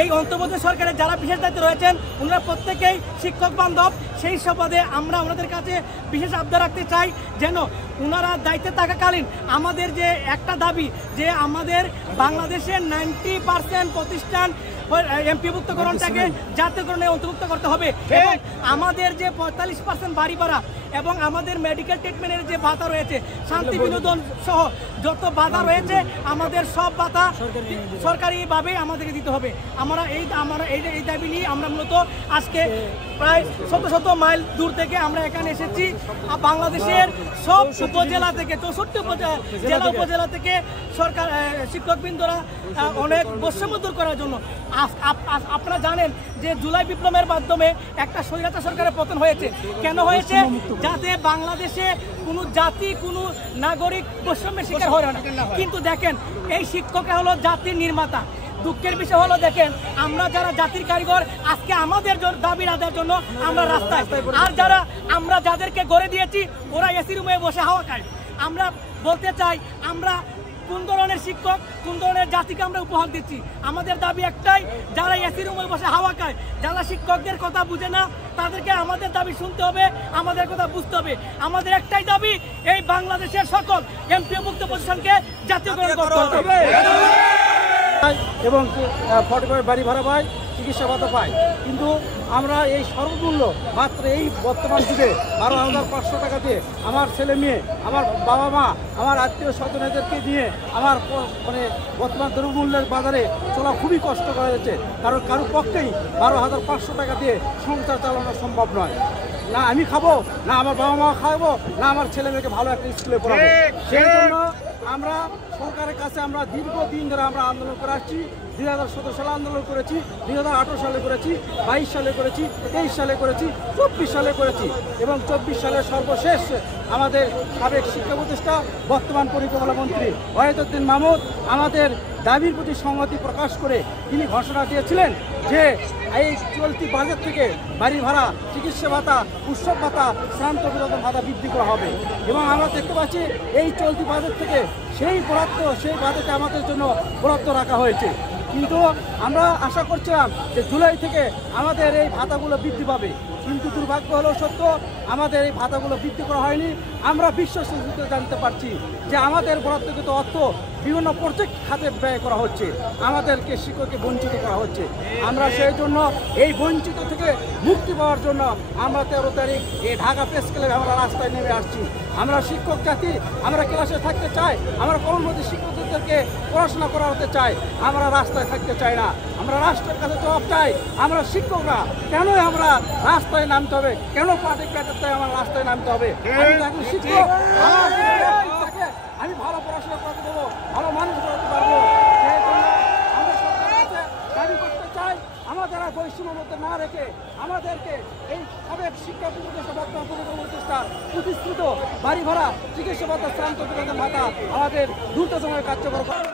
এই অন্তর্বর্তী সরকারের যারা বিশেষ দায়িত্বে রয়েছেন ওনারা প্রত্যেকেই শিক্ষক বান্ধব। সেই সুবাদে আমরা ওনাদের কাছে বিশেষ আবদার রাখতে চাই যেন ওনারা দায়িত্বে থাকাকালীন আমাদের যে একটা দাবি যে আমাদের বাংলাদেশের 90% প্রতিষ্ঠান এমপিভুক্তকরণটাকে জাতীয়করণে অন্তর্ভুক্ত করতে হবে এবং আমাদের যে 45% বাড়ি ভাড়া এবং আমাদের মেডিকেল ট্রিটমেন্টের যে ভাতা রয়েছে, শান্তি বিনোদন সহ যত ভাতা রয়েছে আমাদের সব ভাতা সরকারিভাবে আমাদেরকে দিতে হবে। আমরা এই দাবি নিয়ে আমরা মূলত আজকে প্রায় শত মাইল দূর থেকে আমরা এখানে এসেছি। বাংলাদেশের সব উপজেলা থেকে 64 জেলা উপজেলা থেকে সরকার শিক্ষকবৃন্দরা অনেক বৈষম্য দূর করার জন্য। আপনারা জানেন যে জুলাই বিপ্লবের মাধ্যমে একটা স্বৈরাচার সরকারের পতন হয়েছে। কেন হয়েছে? যাতে বাংলাদেশে কোনো জাতি কোনো নাগরিক বৈষম্যের শিকার হয় না। কিন্তু দেখেন এই শিক্ষকরা হলো জাতির নির্মাতা। দুঃখের বিষয় হলো দেখেন আমরা যারা জাতির কারিগর আজকে আমাদের দাবি আদায়ের জন্য আমরা রাস্তায়, আর আমরা যাদেরকে গড়ে দিয়েছি ওরা এসি রুমে বসে হাওয়া খায়। আমরা বলতে চাই আমরা কোন ধরনের শিক্ষক কোন ধরনের জাতিকে আমরা উপহার দিচ্ছি। আমাদের দাবি একটাই, যারা এসি রুমে বসে হাওয়া খায়, যারা শিক্ষকদের কথা বুঝে না তাদেরকে আমাদের দাবি শুনতে হবে, আমাদের কথা বুঝতে হবে। আমাদের একটাই দাবি এই বাংলাদেশের সকল এমপিওভুক্ত প্রতিষ্ঠানকে জাতীয়করণ করতে হবে এবং 45 বাড়ি ভাড়া পাই, চিকিৎসা ভাতা পাই। কিন্তু আমরা এই সর্বমূল্য মাত্র এই বর্তমান যুগে 12,500 টাকা দিয়ে আমার ছেলে মেয়ে, আমার বাবা মা, আমার আত্মীয় স্বজনেদেরকে নিয়ে আমার মানে বর্তমান দ্রব্যমূল্যের বাজারে চলা খুবই কষ্ট করা যাচ্ছে। কারণ কারোর পক্ষেই 12,500 টাকা দিয়ে সংসার চালানো সম্ভব নয়। না আমি খাবো, না আমার বাবা মা খাবো, না আমার ছেলে মেয়েকে ভালো একটা স্কুলে পড়াবো। সেই জন্য আমরা সরকারের কাছে আমরা দীর্ঘদিন ধরে আমরা আন্দোলন করে আসছি। 2017 সালে আন্দোলন করেছি, 2018 সালে করেছি, 22 সালে করেছি, 23 সালে করেছি, 24 সালে করেছি এবং 24 সালে সর্বশেষ আমাদের সাবেক শিক্ষা উপদেষ্টা বর্তমান পরিকল্পনা মন্ত্রী ওয়াহিদুদ্দিন মাহমুদ আমাদের দাবির প্রতি সংহতি প্রকাশ করে তিনি ঘোষণা দিয়েছিলেন যে এই চলতি বাজেট থেকে বাড়ি ভাড়া, চিকিৎসা ভাতা, উৎসব ভাতা, শ্রান্ত বিনোদন ভাতা বৃদ্ধি করা হবে। এবং আমরা দেখতে পাচ্ছি এই চলতি বাজেট থেকে সেই বাজেটে আমাদের জন্য বরাদ্দ রাখা হয়েছে। কিন্তু আমরা আশা করছিলাম যে জুলাই থেকে আমাদের এই ভাতাগুলো বৃদ্ধি পাবে, কিন্তু দুর্ভাগ্য হলো সত্য আমাদের এই ভাতাগুলো বৃদ্ধি করা হয়নি। আমরা বিশ্বসূত্রে জানতে পারছি যে আমাদের বরাদ্দকৃত অর্থ বিভিন্ন প্রজেক্ট খাতে ব্যয় করা হচ্ছে, আমাদেরকে শিক্ষককে বঞ্চিত করা হচ্ছে। আমরা সেই জন্য এই বঞ্চিত থেকে মুক্তি পাওয়ার জন্য আমরা 13 তারিখ এই ঢাকা প্রেস ক্লাবে আমরা রাস্তায় নেমে আসছি। আমরা শিক্ষক জাতি, আমরা ক্লাসে থাকতে চাই, আমরা কর্মমুখী শিক্ষকদেরকে পড়াশোনা করাতে চাই, আমরা রাস্তায় থাকতে চাই না। আমরা রাষ্ট্রের কাছে জবাব চাই, আমরা শিক্ষকরা কেন আমরা রাস্তায় নামতে হবে, কেন পার্টি প্যাটারটাই আমার রাস্তায় নামতে হবে? আমি শিক্ষক, আমি ভালো পড়াশোনা করতে দেবো, ভালো মানুষ করতে পারবো। সেই জন্য আমরা সরকারের কাছে দাবি করতে চাই আমাদের বৈষম্য মধ্যে না রেখে আমাদেরকে এই সাবেক শিক্ষা উপদেষ্টা বর্তমান উপদেষ্টা প্রতিশ্রুত বাড়ি ভাড়া, চিকিৎসা ভাতা, শ্রান্ত বিনোদন ভাতা আমাদের দ্রুত সময়ে কার্যকর করা।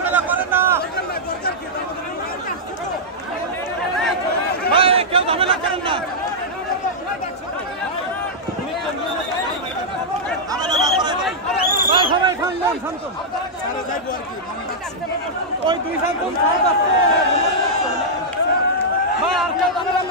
ঝামেলা করেন না ভাই, কেউ ঝামেলা করেন না। সবাই খান শান্ত ওই দুই শান্ত ভাই, আর কেউ ঝামেলা